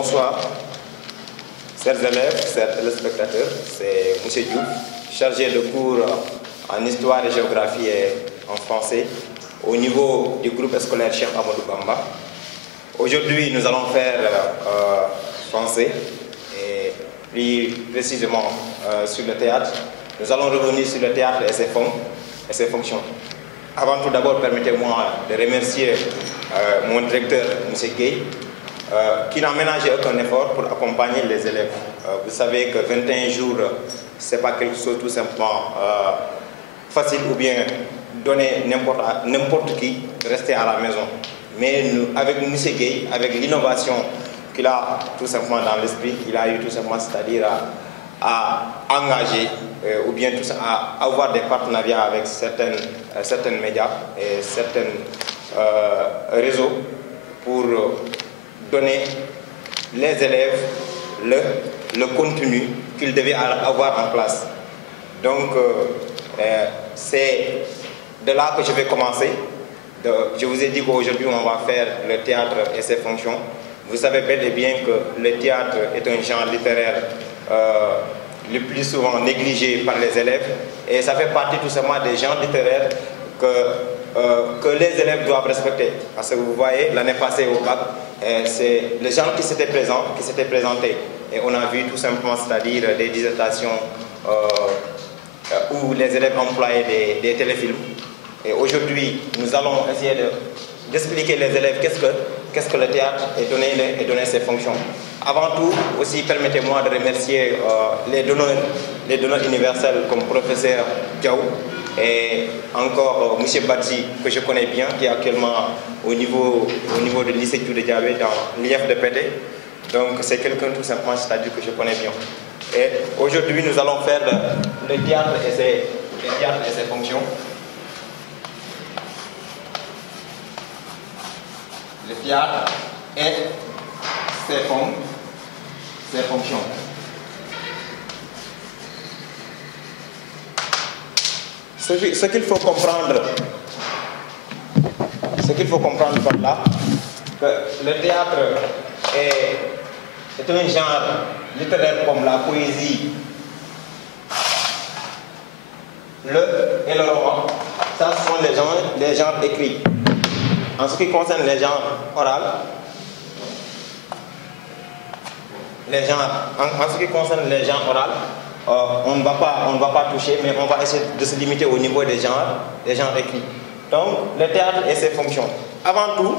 Bonsoir, chers élèves, chers téléspectateurs, c'est M. Diouf, chargé de cours en histoire et géographie et en français au niveau du groupe scolaire Cheikh Amadou Bamba. Aujourd'hui, nous allons faire français et plus précisément sur le théâtre. Nous allons revenir sur le théâtre et ses fonctions. Avant tout d'abord, permettez-moi de remercier mon directeur, M. Gueye, qui n'a ménagé aucun effort pour accompagner les élèves. Vous savez que 21 jours, ce n'est pas quelque chose tout simplement facile ou bien donner n'importe qui de rester à la maison. Mais nous, avec M. Gueye, avec l'innovation qu'il a tout simplement dans l'esprit, il a eu tout simplement, c'est-à-dire à engager ou bien tout ça, à avoir des partenariats avec certains médias et certains réseaux pour donner les élèves le contenu qu'ils devaient avoir en classe. Donc, c'est de là que je vais commencer. Je vous ai dit qu'aujourd'hui, on va faire le théâtre et ses fonctions. Vous savez bel et bien que le théâtre est un genre littéraire le plus souvent négligé par les élèves. Et ça fait partie tout simplement des genres littéraires que les élèves doivent respecter. Parce que vous voyez, l'année passée au bac, c'est les gens qui s'étaient présentés. Et on a vu tout simplement, c'est-à-dire des dissertations où les élèves employaient des téléfilms. Et aujourd'hui, nous allons essayer d'expliquer les élèves qu'est-ce que le théâtre et donner ses fonctions. Avant tout, aussi, permettez-moi de remercier les donneurs universels comme professeur Diaw et encore M. Badji, que je connais bien, qui est actuellement au niveau de lycée de Diabé dans l'IF de Pété. Donc c'est quelqu'un tout simplement, c'est-à-dire que je connais bien. Et aujourd'hui, nous allons faire le théâtre et ses fonctions. Le théâtre et ses fonctions. Ce qu'il faut comprendre par là, que le théâtre est un genre littéraire comme la poésie, et le roman. Ça, ce sont les genres écrits. En ce qui concerne les genres oraux, en ce qui concerne les genres oraux, on ne va pas toucher, mais on va essayer de se limiter au niveau des genres écrits. Donc, le théâtre et ses fonctions. Avant tout,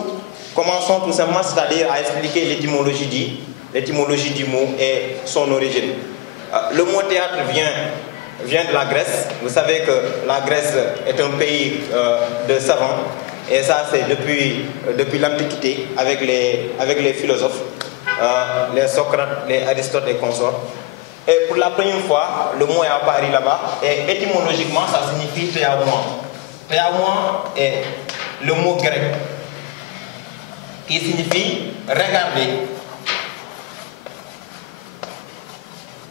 commençons tout simplement, c'est-à-dire à expliquer l'étymologie du mot et son origine. Le mot théâtre vient de la Grèce. Vous savez que la Grèce est un pays de savants. Et ça, c'est depuis l'Antiquité, avec les philosophes, les Socrate, les Aristote et consorts. Et pour la première fois, le mot est apparu là-bas. Et étymologiquement, ça signifie théaouma. Théaouma est le mot grec qui signifie regarder.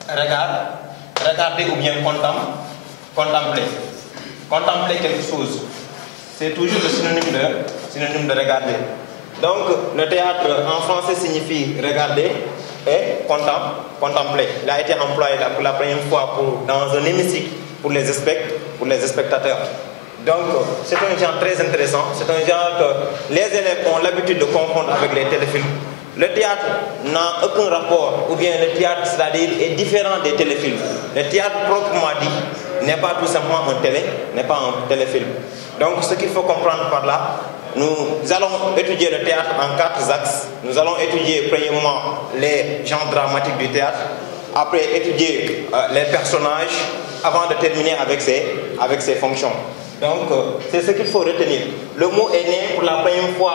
Regarder ou bien contempler. Contempler quelque chose. C'est toujours le synonyme de regarder. Donc, le théâtre en français signifie regarder et contempler. Il a été employé pour la première fois dans un hémicycle pour les spectateurs. Donc, c'est un genre très intéressant. C'est un genre que les élèves ont l'habitude de confondre avec les téléfilms. Le théâtre n'a aucun rapport, ou bien le théâtre, c'est-à-dire, est différent des téléfilms. Le théâtre proprement dit n'est pas tout simplement n'est pas un téléfilm. Donc, ce qu'il faut comprendre par là, nous allons étudier le théâtre en 4 axes. Nous allons étudier premièrement les genres dramatiques du théâtre, après étudier les personnages, avant de terminer avec ses fonctions. Donc, c'est ce qu'il faut retenir. Le mot est né pour la première fois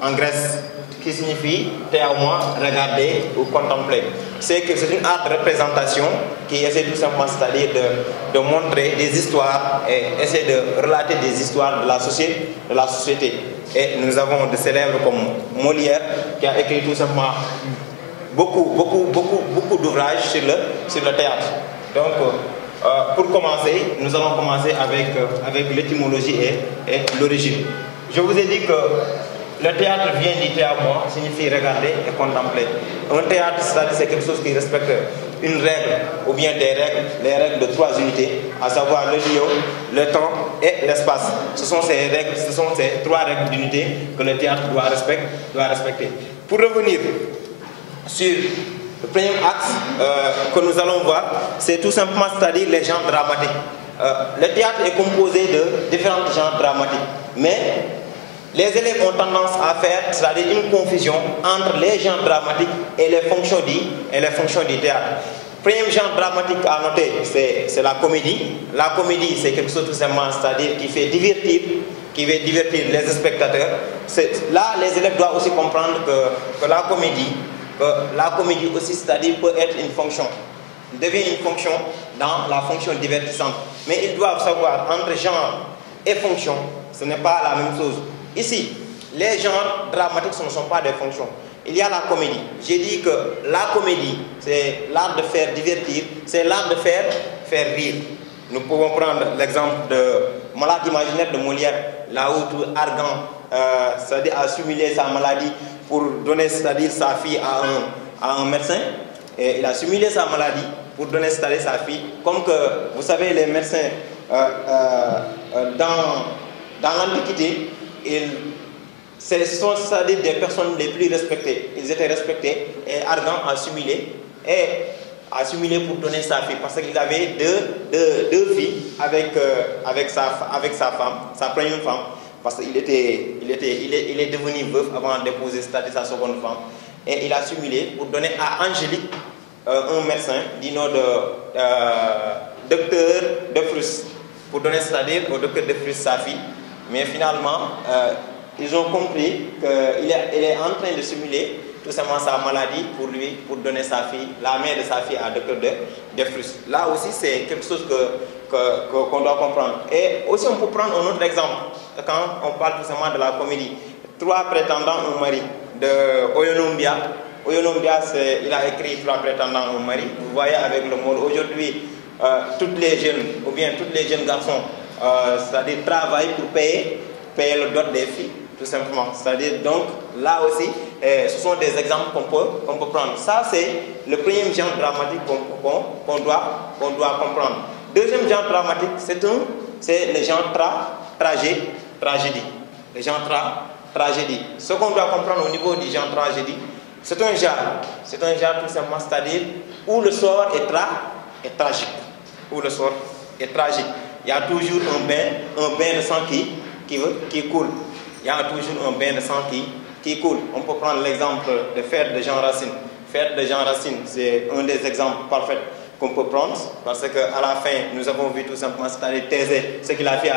en Grèce, qui signifie théaouma, regarder ou contempler. C'est une art de représentation qui essaie tout simplement, c'est-à-dire de montrer des histoires et essaie de relater des histoires de la société. Et nous avons des célèbres comme Molière qui a écrit tout simplement beaucoup d'ouvrages sur le théâtre. Donc, pour commencer, nous allons commencer avec l'étymologie et l'origine. Je vous ai dit que le théâtre vient du théâtre, signifie regarder et contempler. Un théâtre, c'est quelque chose qui respecte une règle ou bien des règles, les règles de 3 unités, à savoir le lieu, le temps et l'espace. Ce sont ces règles, ce sont ces 3 règles d'unité que le théâtre doit respecter. Pour revenir sur le premier axe que nous allons voir, c'est tout simplement, c'est-à-dire les genres dramatiques. Le théâtre est composé de différents genres dramatiques, mais les élèves ont tendance à faire, c'est-à-dire une confusion entre les genres dramatiques et les fonctions du théâtre. Premier genre dramatique à noter, c'est la comédie. La comédie, c'est quelque chose tout simplement, c'est-à-dire qui fait divertir les spectateurs. Là, les élèves doivent aussi comprendre que la comédie aussi, c'est-à-dire peut être une fonction. Il devient une fonction dans la fonction divertissante. Mais ils doivent savoir entre genre et fonction, ce n'est pas la même chose. Ici, les genres dramatiques, ce ne sont pas des fonctions. Il y a la comédie. J'ai dit que la comédie, c'est l'art de faire divertir, c'est l'art de faire rire. Nous pouvons prendre l'exemple de Malade imaginaire de Molière, là où tout Argan c'est-à-dire a simulé sa maladie pour donner, c'est-à-dire sa fille à un médecin. Et il a simulé sa maladie pour donner, c'est-à-dire sa fille. Comme que, vous savez, les médecins dans l'Antiquité, ce sont, c'est-à-dire, des personnes les plus respectées. Ils étaient respectés et Argan a simulé pour donner sa fille parce qu'il avait deux filles avec sa femme, sa première femme, parce qu'il est devenu veuf avant d'épouser, c'est-à-dire sa seconde femme, et il a simulé pour donner à Angélique, un médecin du nom de docteur Defrus, pour donner, c'est-à-dire au docteur Defrus sa fille. Mais finalement, ils ont compris qu'il est en train de simuler tout simplement sa maladie pour donner sa fille, la mère de sa fille à docteur Defrus. Là aussi, c'est quelque chose qu'on doit comprendre. Et aussi, on peut prendre un autre exemple, quand on parle tout simplement de la comédie. 3 prétendants au mari de Oyonombia. Oyonombia, il a écrit 3 prétendants au mari. Vous voyez avec le mot aujourd'hui, toutes les jeunes, ou bien tous les jeunes garçons, c'est-à-dire travaillent pour payer le dot des filles, tout simplement. C'est-à-dire, donc, là aussi, ce sont des exemples qu'on peut prendre. Ça, c'est le premier genre dramatique qu'on doit comprendre. Deuxième genre dramatique, c'est le genre tragédie. Le genre tragédie. Ce qu'on doit comprendre au niveau du genre tragédie, c'est un genre tout simplement, c'est-à-dire où le sort est tragique. Où le sort est tragique. Il y a toujours un bain de sang qui coule. Il y a toujours un bain de sang qui coule. On peut prendre l'exemple de Fête de Jean Racine. Fête de Jean Racine, c'est un des exemples parfaits qu'on peut prendre, parce qu'à la fin, nous avons vu tout simplement, c'est-à-dire Thésée, ce qu'il a fait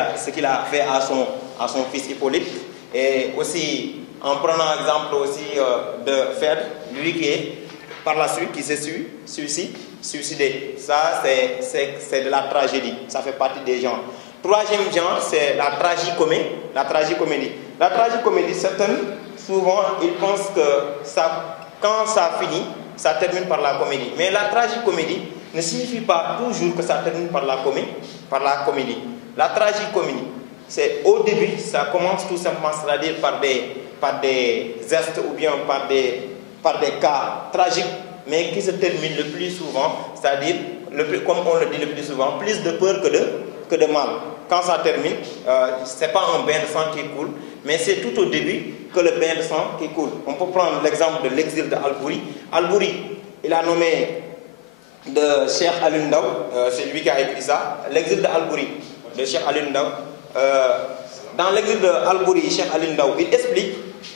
à son fils Hippolyte. Et aussi, en prenant l'exemple aussi de Phèdre, lui qui est par la suite, qui s'est suicidé. Ça, c'est de la tragédie. Ça fait partie des genres. Troisième genre, c'est la tragicomédie. La tragicomédie, certains, souvent, ils pensent que quand ça finit, ça termine par la comédie. Mais la tragicomédie ne signifie pas toujours que ça termine par la comédie. La tragicomédie, c'est au début, ça commence tout simplement, c'est-à-dire par des gestes ou bien par des cas tragiques, mais qui se terminent le plus souvent, c'est-à-dire, comme on le dit le plus souvent, plus de peur que de mal. Quand ça termine, ce n'est pas un bain de sang qui coule, mais c'est tout au début que le bain de sang qui coule. On peut prendre l'exemple de l'exil de Albouri. Albouri, il a nommé de Cheikh Alioune Ndao, c'est lui qui a écrit ça, l'exil de Albouri, de Cheikh Alioune Ndao. Dans l'exil de Albouri, Cheikh Alioune Ndao, il explique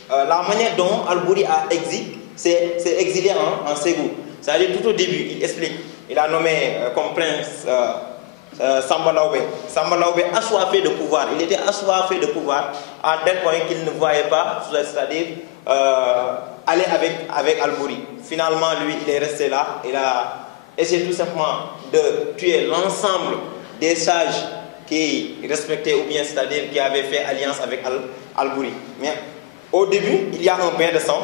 la manière dont Albouri a exilé en Ségou. C'est-à-dire tout au début, il explique. Il a nommé comme prince Samba Laobé. Samba Laobé assoiffé de pouvoir. Il était assoiffé de pouvoir à tel point qu'il ne voyait pas, c'est-à-dire aller avec Albouri. Finalement, lui, il est resté là. Il a essayé tout simplement de tuer l'ensemble des sages qui respectaient ou bien, c'est-à-dire qui avaient fait alliance avec Albouri. Mais au début, il y a un bain de sang.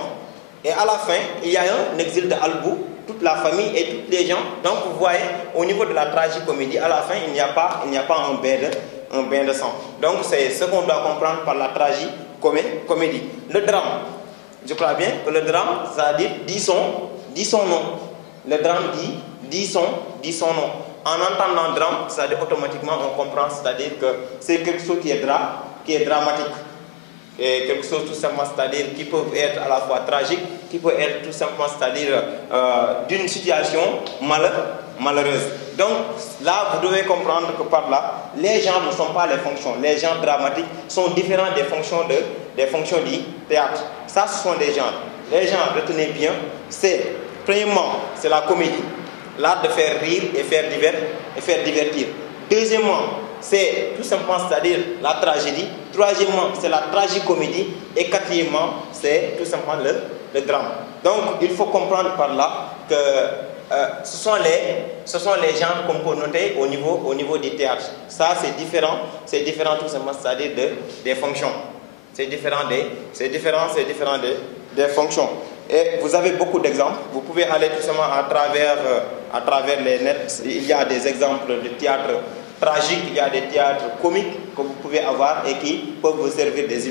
Et à la fin, il y a un exil de Albou, toute la famille et tous les gens. Donc vous voyez, au niveau de la tragicomédie, à la fin, il n'y a pas un bain de sang. Donc c'est ce qu'on doit comprendre par la comédie. Le drame, je crois bien que le drame, ça veut dire dit son nom. Le drame dit son nom. En entendant drame, c'est-à-dire automatiquement on comprend, c'est-à-dire que c'est quelque chose qui est dramatique. Et quelque chose tout simplement, c'est-à-dire qui peut être à la fois tragique, qui peut être tout simplement, c'est-à-dire d'une situation malheureuse. Donc là, vous devez comprendre que par là, les genres ne sont pas les fonctions. Les genres dramatiques sont différents des fonctions du théâtre. Ça, ce sont des genres. Les genres, retenez bien, c'est, premièrement, c'est la comédie, l'art de faire rire et faire divertir. Deuxièmement, c'est tout simplement, c'est-à-dire la tragédie. Troisièmement, c'est la tragicomédie. Et quatrièmement, c'est tout simplement le drame. Donc, il faut comprendre par là que ce sont les genres qu'on peut noter au niveau du théâtre. Ça, c'est différent tout simplement, c'est-à-dire des fonctions. C'est différent des fonctions. Et vous avez beaucoup d'exemples. Vous pouvez aller tout simplement à travers les nets. Il y a des exemples de théâtre tragique, il y a des théâtres comiques que vous pouvez avoir et qui peuvent vous servir des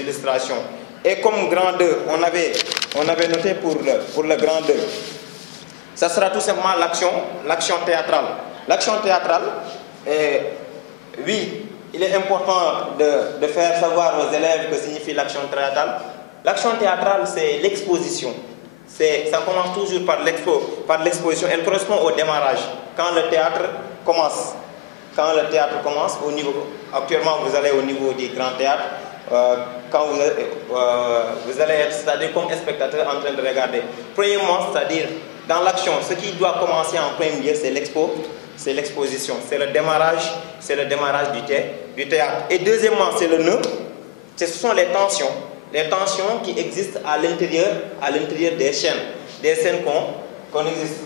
illustrations. Et comme grand 2, on avait noté pour le grand 2, ça sera tout simplement l'action théâtrale. L'action théâtrale, oui, il est important de faire savoir aux élèves que signifie l'action théâtrale. L'action théâtrale, c'est l'exposition. Ça commence toujours par l'exposition. Elle correspond au démarrage. Quand le théâtre commence, actuellement vous allez au niveau du grand théâtre, quand vous allez être, c'est-à-dire comme spectateur en train de regarder. Premièrement, c'est-à-dire dans l'action, ce qui doit commencer en premier lieu, c'est l'exposition, c'est le démarrage du théâtre. Et deuxièmement, c'est le nœud, ce sont les tensions qui existent à l'intérieur des scènes qu'on existe.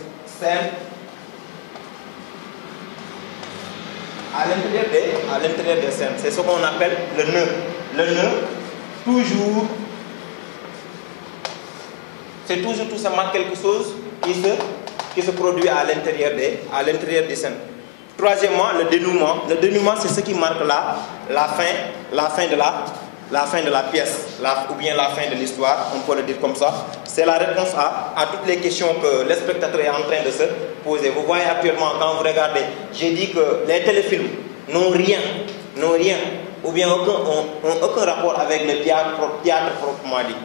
À l'intérieur des scènes, c'est ce qu'on appelle le nœud. Le nœud, c'est toujours tout simplement quelque chose qui se produit à l'intérieur des scènes. Troisièmement, le dénouement. Le dénouement, c'est ce qui marque la fin de la pièce, ou bien la fin de l'histoire, on peut le dire comme ça. C'est la réponse à toutes les questions que le spectateur est en train de se poser. Vous voyez actuellement, quand vous regardez, j'ai dit que les téléfilms n'ont rien, ou bien aucun rapport avec le théâtre proprement dit.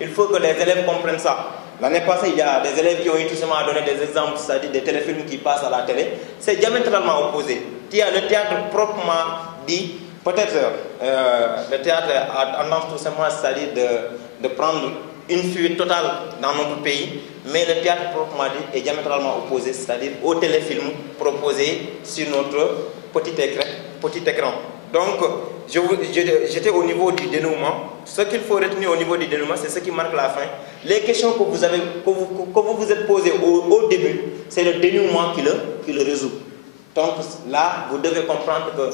Il faut que les élèves comprennent ça. L'année passée, il y a des élèves qui ont eu tout simplement à donner des exemples, c'est-à-dire des téléfilms qui passent à la télé. C'est diamétralement opposé. Il y a le théâtre proprement dit. Peut-être le théâtre a tendance tout simplement, c'est-à-dire de prendre une fuite totale dans notre pays, mais le théâtre proprement dit est diamétralement opposé, c'est-à-dire au téléfilm proposé sur notre petit écran. Donc, j'étais au niveau du dénouement. Ce qu'il faut retenir au niveau du dénouement, c'est ce qui marque la fin. Les questions que vous vous êtes posées au début, c'est le dénouement qui le résout. Donc là, vous devez comprendre que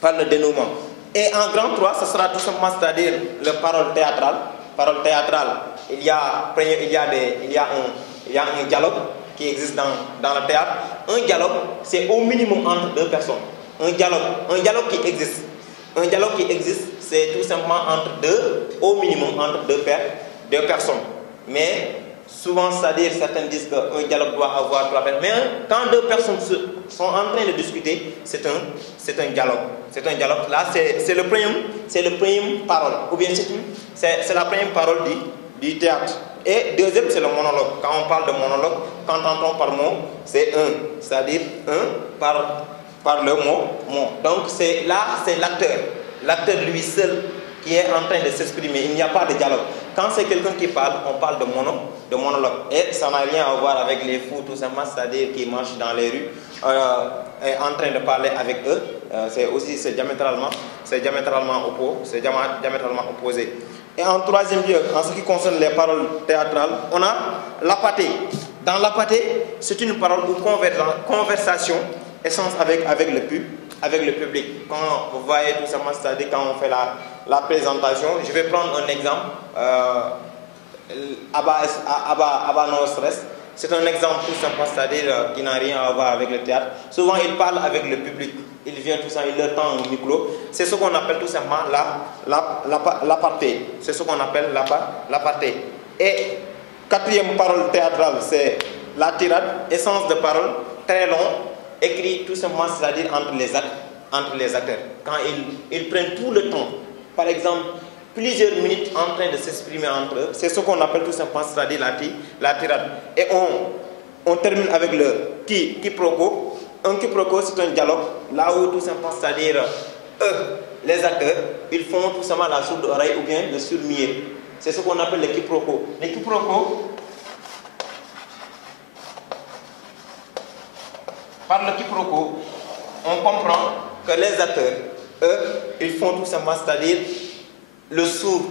par le dénouement. Et en grand 3, ce sera tout simplement, c'est-à-dire le parole théâtrale. Parole théâtrale, il y a un dialogue qui existe dans le théâtre. Un dialogue, c'est au minimum entre deux personnes. Un dialogue qui existe, c'est tout simplement au minimum entre deux personnes. Mais souvent, c'est-à-dire, certains disent qu'un dialogue doit avoir trois personnes. Mais quand deux personnes sont en train de discuter, c'est un dialogue. C'est un dialogue. Là, c'est le premier parole. Ou bien c'est la première parole du théâtre. Et deuxième, c'est le monologue. Quand on parle de monologue, qu'entend-on par mot? C'est un. C'est-à-dire par le mot. Donc là, c'est l'acteur. L'acteur lui seul qui est en train de s'exprimer. Il n'y a pas de dialogue. Quand c'est quelqu'un qui parle, on parle de monologue. Et ça n'a rien à voir avec les fous, tout simplement, c'est-à-dire qui marchent dans les rues, en train de parler avec eux. C'est diamétralement opposé. Et en troisième lieu, en ce qui concerne les paroles théâtrales, on a l'apathé. Dans l'apathé, c'est une parole ou conversation essence avec le public. Quand vous voyez tout simplement, c'est-à-dire quand on fait la présentation, je vais prendre un exemple. Abba No Stress, c'est un exemple tout simplement, c'est-à-dire qui n'a rien à voir avec le théâtre. Souvent, il parle avec le public. il vient tout ça, il leur tend un micro. C'est ce qu'on appelle tout simplement l'aparté. C'est ce qu'on appelle l'aparté. Et quatrième parole théâtrale, c'est la tirade, essence de parole, très long, écrit tout simplement, c'est-à-dire entre les acteurs. Quand ils prennent tout le temps, par exemple, plusieurs minutes en train de s'exprimer entre eux, c'est ce qu'on appelle tout simplement, c'est-à-dire la tirade. Et on termine avec le quiproquo. Un quiproquo, c'est un dialogue, là où tout simplement, c'est-à-dire eux, les acteurs, ils font tout simplement la sourde oreille ou bien le sourd-muet. C'est ce qu'on appelle le quiproquo. Le quiproquo, par le quiproquo, on comprend que les acteurs, eux, ils font tout simplement, c'est-à-dire le sourd.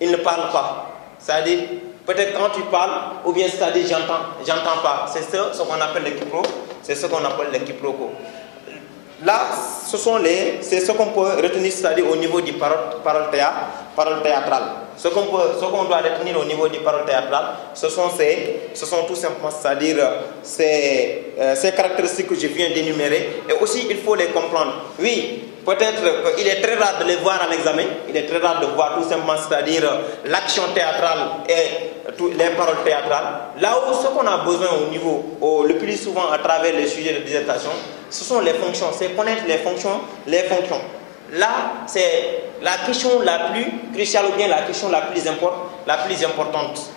Ils ne parlent pas. C'est-à-dire, peut-être quand tu parles, ou bien c'est-à-dire j'entends pas. C'est ce qu'on appelle le quiproquo. C'est ce qu'on appelle le quiproquo. Là, c'est ce qu'on peut retenir, c'est-à-dire au niveau du parole théâtrale. Ce qu'on doit retenir au niveau du parole théâtral, ce sont tout simplement, c'est-à-dire ces caractéristiques que je viens d'énumérer. Et aussi, il faut les comprendre. Oui, peut-être qu'il est très rare de les voir à l'examen. Il est très rare de voir tout simplement, c'est-à-dire l'action théâtrale et les paroles théâtrales. Là où ce qu'on a besoin au niveau, le plus souvent à travers les sujets de dissertation, ce sont les fonctions. C'est connaître les fonctions. Là, c'est la question la plus cruciale ou bien la question la plus importante.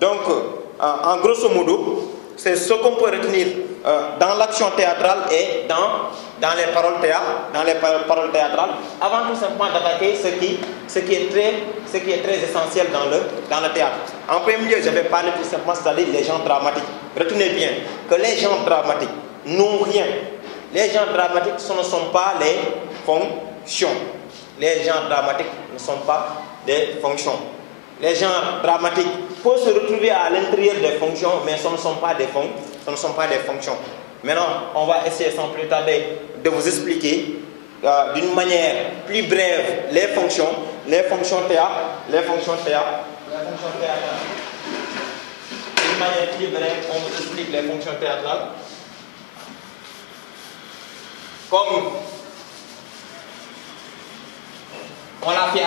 Donc, en grosso modo, c'est ce qu'on peut retenir dans l'action théâtrale et dans les paroles théâtrales, avant tout simplement d'attaquer ce qui est très essentiel dans le théâtre. En premier lieu, je vais parler tout simplement, c'est-à-dire les genres dramatiques. Retenez bien que les genres dramatiques n'ont rien. Les genres dramatiques, ce ne sont pas les fonctions. Les genres dramatiques ne sont pas des fonctions. Les genres dramatiques peuvent se retrouver à l'intérieur des fonctions, mais ce ne sont pas des fonctions. Maintenant, on va essayer sans plus tarder de vous expliquer d'une manière plus brève les fonctions théâtrales. D'une manière plus brève, on vous explique les fonctions théâtrales. Comme on l'a fait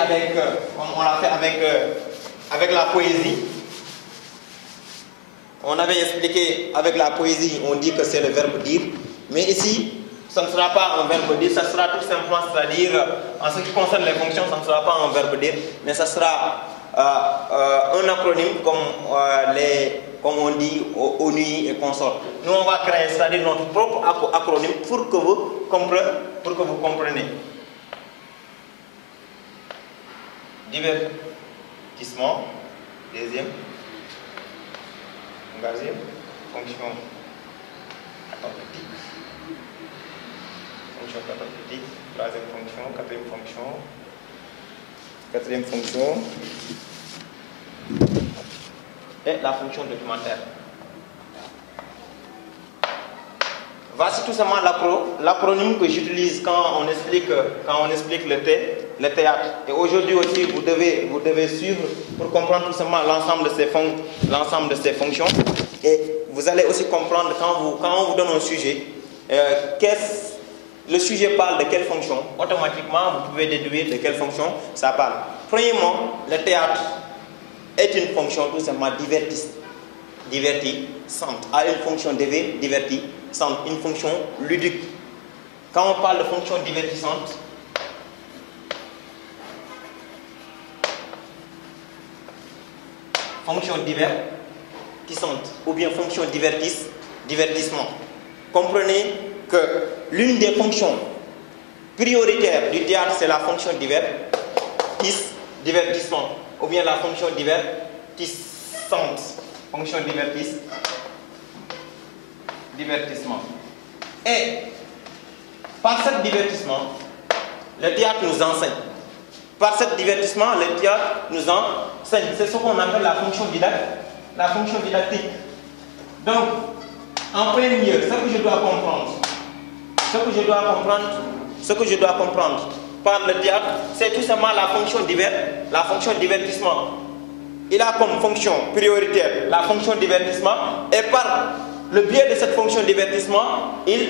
avec la poésie. On avait expliqué avec la poésie, on dit que c'est le verbe dire. Mais ici, ce ne sera pas un verbe dire, ça sera tout simplement, c'est-à-dire, en ce qui concerne les fonctions, ça ne sera pas un verbe dire, mais ça sera un acronyme comme on dit ONU et consorts. Nous, on va créer, c'est-à-dire notre propre acronyme pour que vous compreniez. Divertissement, deuxième fonction cathartique, troisième fonction, quatrième fonction et la fonction documentaire. Voici tout simplement l'acronyme que j'utilise quand on explique le théâtre. Et aujourd'hui aussi, vous devez suivre pour comprendre tout simplement l'ensemble de ces fonctions. Et vous allez aussi comprendre quand on vous donne un sujet, le sujet parle de quelle fonction, automatiquement vous pouvez déduire de quelle fonction ça parle. Premièrement, le théâtre est une fonction tout simplement divertissante, a une fonction divertissante, une fonction ludique. Quand on parle de fonction divertissante, fonction divertissante ou bien fonction divertissement. Comprenez que l'une des fonctions prioritaires du théâtre, c'est la fonction divertissement ou bien la fonction divertissante. Fonction divertissement. Et par ce divertissement, le théâtre nous enseigne. Par ce divertissement, le théâtre nous enseigne. C'est ce qu'on appelle la fonction didactique. Donc, en premier lieu, ce que je dois comprendre par le théâtre, c'est tout simplement la fonction divertissement. Il a comme fonction prioritaire la fonction divertissement et par le biais de cette fonction divertissement, il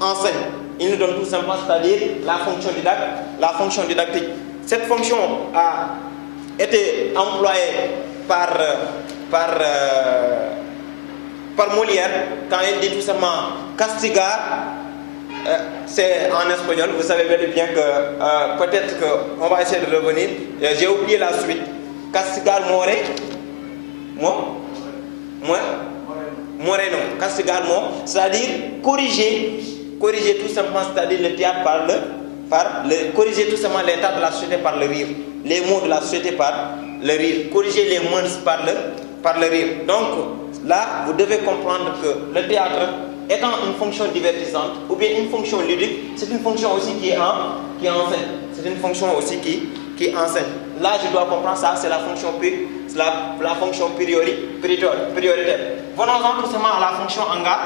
enseigne. Il nous donne tout simplement, c'est-à-dire la fonction didactique. Cette fonction a été employée par Molière quand il dit tout simplement castigar. C'est en espagnol, vous savez bel et bien que peut-être qu'on va essayer de revenir. J'ai oublié la suite. Castigar moreno. Castigar c'est-à-dire corriger tout simplement, c'est-à-dire le théâtre corriger tout simplement l'état de la société par le rire. Les mots de la société par le rire. Corriger les mœurs par le rire. Donc là, vous devez comprendre que le théâtre étant une fonction divertissante ou bien une fonction ludique, c'est une fonction aussi qui enseigne. C'est une fonction aussi qui enseigne. Là, je dois comprendre ça, c'est la fonction prioritaire. Venons-en tout simplement à la fonction anga.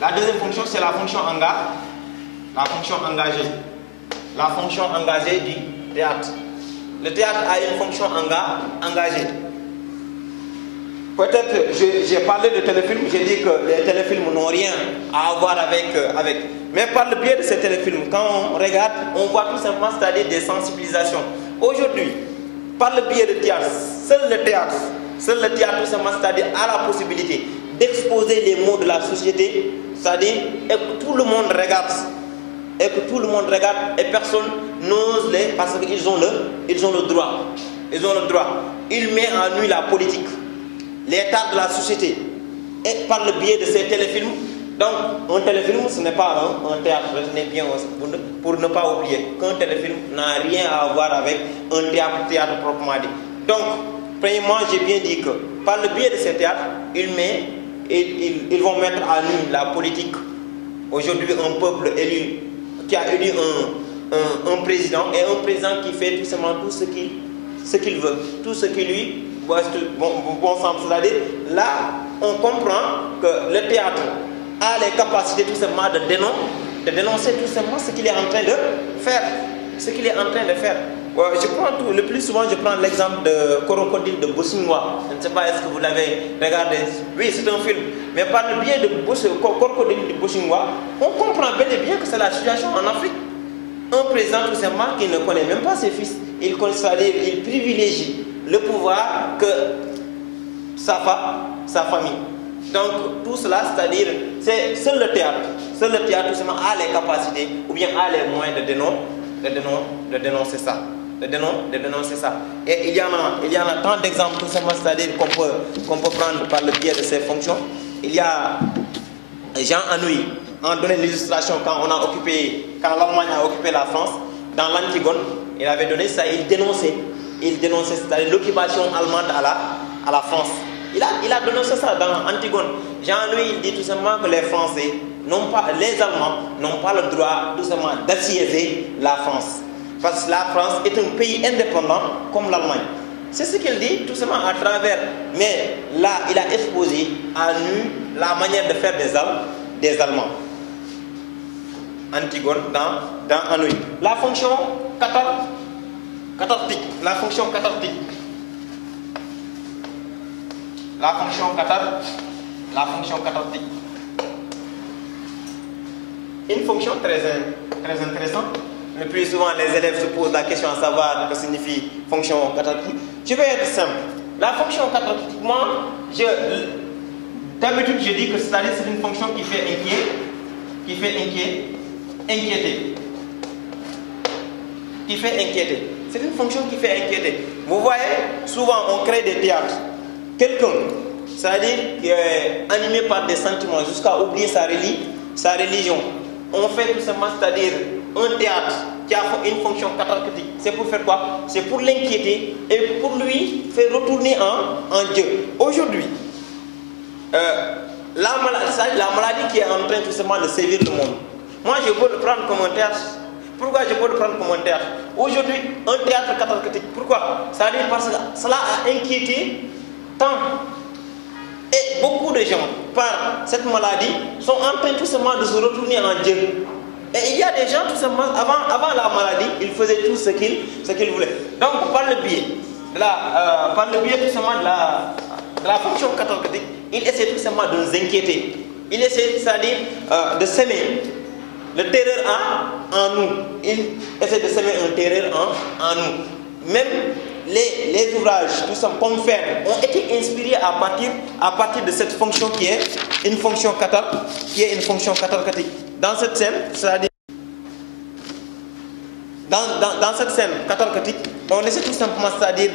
La deuxième fonction, c'est la fonction anga, la fonction engagée. La fonction engagée du théâtre. Le théâtre a une fonction engagée. Peut-être, j'ai parlé de téléfilms, j'ai dit que les téléfilms n'ont rien à voir avec. Mais par le biais de ces téléfilms, quand on regarde, on voit tout simplement, c'est-à-dire des sensibilisations. Aujourd'hui, par le biais de théâtre, seul le théâtre tout simplement, c'est-à-dire a la possibilité d'exposer les mots de la société, c'est-à-dire et que tout le monde regarde. Et personne n'ose les, parce qu'ils ont le droit. Il met en nuit la politique, l'état de la société, et par le biais de ces téléfilms. Donc, un téléfilm, ce n'est pas un théâtre, retenez bien pour ne pas oublier qu'un téléfilm n'a rien à voir avec un théâtre proprement dit. Donc, premièrement, j'ai bien dit que par le biais de ces théâtres, ils vont mettre à nu la politique. Aujourd'hui, un peuple élu, qui a élu un président, et un président qui fait tout simplement tout ce qu'il veut, tout ce qui lui bon sens. C'est-à-dire, là, on comprend que le théâtre a les capacités tout simplement de dénoncer tout simplement ce qu'il est en train de faire. Je prends le plus souvent, je prends l'exemple de Crocodile de Bossingwa. Je ne sais pas, est-ce que vous l'avez regardé? Oui, c'est un film. Mais par le biais de Crocodile de Bossingwa, on comprend bel et bien que c'est la situation en Afrique. Un président tout simplement qui ne connaît même pas ses fils. Il privilégie le pouvoir que sa famille. Donc tout cela, c'est-à-dire, c'est seul le théâtre tout simplement a les capacités ou bien a les moyens de dénoncer ça. Et il y en a tant d'exemples tout simplement, c'est-à-dire qu'on peut prendre par le biais de ces fonctions. Il y a Jean Anouilh en donné l'illustration quand l'Allemagne a occupé la France, dans l'Antigone, il avait donné ça, il dénonçait c'est-à-dire l'occupation allemande à la France. Il a dénoncé ça dans Antigone. Jean Anouilh, il dit tout simplement que les Allemands n'ont pas le droit tout simplement d'assiéger la France. Parce que la France est un pays indépendant comme l'Allemagne. C'est ce qu'il dit tout simplement à travers. Mais là, il a exposé à nu la manière de faire des Allemands. Antigone dans Anouilh. La fonction cathartique. La fonction cathartique. Une fonction très intéressante. Le plus souvent, les élèves se posent la question à savoir ce que signifie fonction cathartique. Je vais être simple. La fonction cathartique, moi, d'habitude, je dis que c'est une fonction qui fait inquiéter. C'est une fonction qui fait inquiéter. Vous voyez, souvent, on crée des théâtres. Quelqu'un, c'est-à-dire qui est animé par des sentiments jusqu'à oublier sa religion. On fait tout simplement, c'est-à-dire un théâtre qui a une fonction cathartique. C'est pour faire quoi? C'est pour l'inquiéter et pour lui faire retourner en Dieu. Aujourd'hui, la maladie qui est en train tout simplement de sévir le monde. Moi, je peux le prendre comme un théâtre. Pourquoi je peux le prendre comme un théâtre? Aujourd'hui, un théâtre cathartique. Pourquoi? C'est-à-dire parce que cela a inquiété tant. Et beaucoup de gens, par cette maladie, sont en train tout simplement de se retourner en Dieu. Et il y a des gens tout simplement, avant la maladie, ils faisaient tout ce qu'ils voulaient. Donc par le biais tout simplement la fonction cathartique, il essaie tout simplement de nous inquiéter. Il essaie, c'est-à-dire, de s'aimer le terreur en nous. Il essaie de semer un terreur en nous. Même les ouvrages, tout ça, Pomme ferme, ont été inspirés à partir de cette fonction qui est une fonction cathartique. Dans cette scène, c'est-à-dire, dans cette scène cathartique, on essaie tout simplement, c'est-à-dire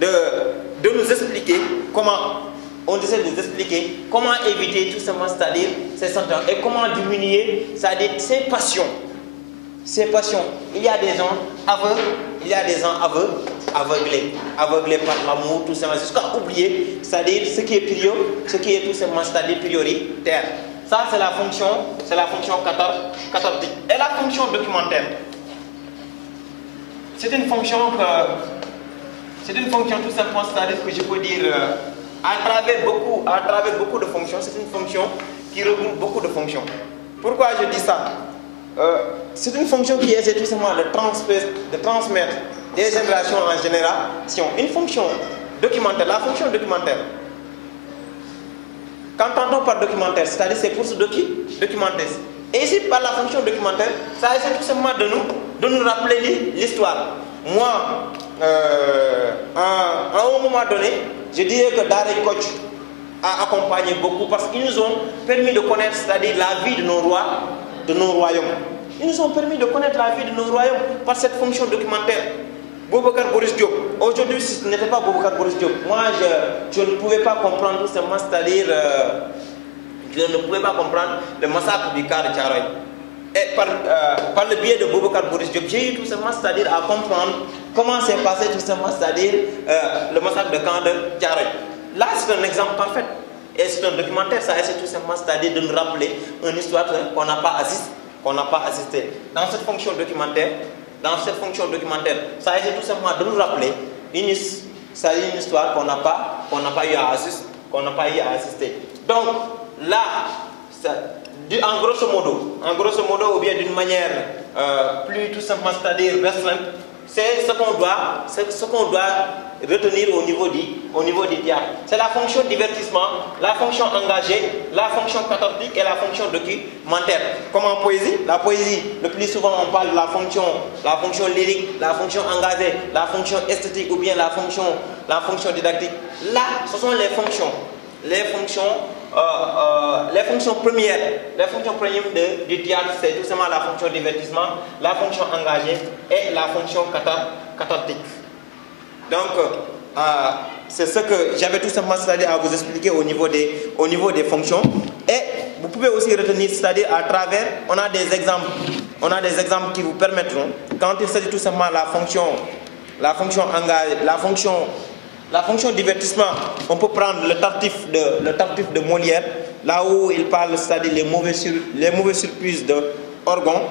de nous expliquer comment. On essaie de nous expliquer comment éviter tout simplement, c'est-à-dire ces sentiments et comment diminuer, c'est-à-dire ces passions. Ces passions. Il y a des gens aveugles, il y a des gens aveuglés par l'amour, tout simplement, jusqu'à oublier, c'est-à-dire ce qui est prioritaire, ce qui est tout simplement, c'est-à-dire prioritaire. Ça, c'est la fonction cathartique. Et la fonction documentaire, c'est une fonction tout simplement, c'est-à-dire que je peux dire, à travers beaucoup de fonctions, c'est une fonction qui regroupe beaucoup de fonctions. Pourquoi je dis ça? C'est une fonction qui essaie tout simplement de transmettre des générations en génération. Une fonction documentaire, la fonction documentaire. Qu'entend-on par documentaire? C'est-à-dire c'est pour se documenter. Et ici, par la fonction documentaire, ça essaie tout simplement de nous rappeler l'histoire. Moi, à un moment donné, je dirais que Daré Koch a accompagné beaucoup parce qu'ils nous ont permis de connaître, c'est-à-dire la vie de nos rois, de nos royaumes. Ils nous ont permis de connaître la vie de nos royaumes par cette fonction documentaire. Boubacar Boris Diop, aujourd'hui, si ce n'était pas Boubacar Boris Diop, moi, je ne pouvais pas comprendre tout simplement, c'est-à-dire, je ne pouvais pas comprendre le massacre du camp de Thiaroye. Et par le biais de Boubacar Boris Diop, j'ai eu tout simplement, c'est-à-dire à comprendre comment s'est passé tout simplement, c'est-à-dire le massacre de camp de Thiaroye. Là, c'est un exemple parfait. Et c'est un documentaire, ça essaie tout simplement, c'est-à-dire de nous rappeler une histoire qu'on n'a pas assistée. Dans cette fonction documentaire, ça essaie tout simplement de nous rappeler une histoire qu'on n'a pas eu à assister. Donc, là, en grosso modo, ou bien d'une manière plus tout simplement, c'est-à-dire restreinte, c'est ce qu'on doit retenir au niveau du théâtre. C'est la fonction divertissement, la fonction engagée, la fonction cathartique et la fonction documentaire. Comme en poésie, la poésie, le plus souvent on parle de la fonction lyrique, la fonction engagée, la fonction esthétique ou bien la fonction didactique. Là, ce sont les fonctions premières. Les fonctions premières du théâtre, c'est tout simplement la fonction divertissement, la fonction engagée et la fonction cathartique. Donc, c'est ce que j'avais tout simplement à vous expliquer au niveau des fonctions. Et vous pouvez aussi retenir, c'est-à-dire à travers, on a des exemples qui vous permettront, quand il s'agit tout simplement de la fonction engagée, la fonction divertissement, on peut prendre le tartuffe de Molière, là où il parle, c'est-à-dire les mauvaises surprises de Orgon.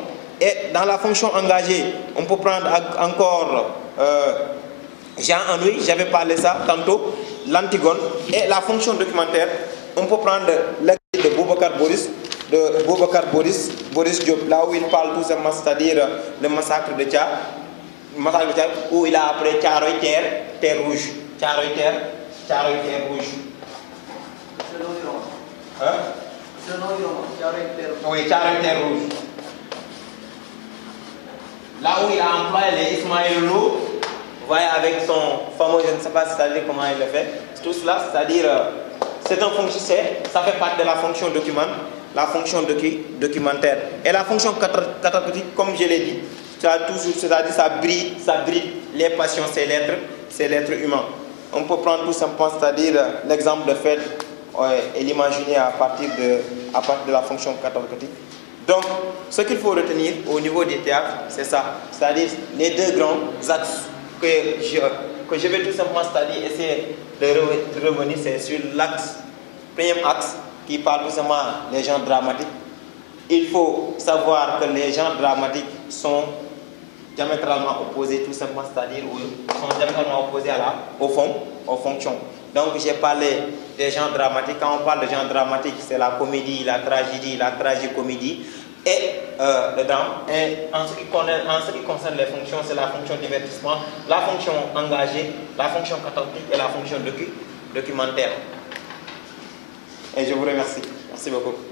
Et dans la fonction engagée, on peut prendre encore Jean-Henri, j'avais parlé ça tantôt, l'Antigone. Et la fonction documentaire, on peut prendre l'exemple de Boubacar Boris Diop, là où il parle tout simplement, c'est-à-dire le massacre de Tchad, où il a appelé Thiaroye terre rouge. Thiaroye terre rouge. Hein? Oui, Thiaroye terre rouge. Là où il a employé les Ismaël Lô, vous voyez, avec son fameux, je ne sais pas c'est-à-dire comment il le fait, tout cela, c'est-à-dire, ça fait partie de la fonction documentaire. Et la fonction cathartique, comme je l'ai dit, c'est-à-dire ça bride les passions, c'est l'être humain. On peut prendre tout simplement, c'est-à-dire l'exemple de fait et l'imaginer à partir de la fonction cathartique. Donc, ce qu'il faut retenir au niveau des théâtres, c'est ça, c'est-à-dire les deux grands axes que je vais tout simplement, c'est-à-dire essayer de revenir, c'est sur l'axe, premier axe, qui parle tout simplement des genres dramatiques. Il faut savoir que les genres dramatiques sont diamétralement opposés, tout simplement, c'est-à-dire sont diamétralement opposés aux fonctions. Donc, j'ai parlé des genres dramatiques. Quand on parle de genres dramatiques, c'est la comédie, la tragicomédie et le drame. Et en ce qui concerne les fonctions, c'est la fonction divertissement, la fonction engagée, la fonction cathartique et la fonction documentaire. Et je vous remercie. Merci beaucoup.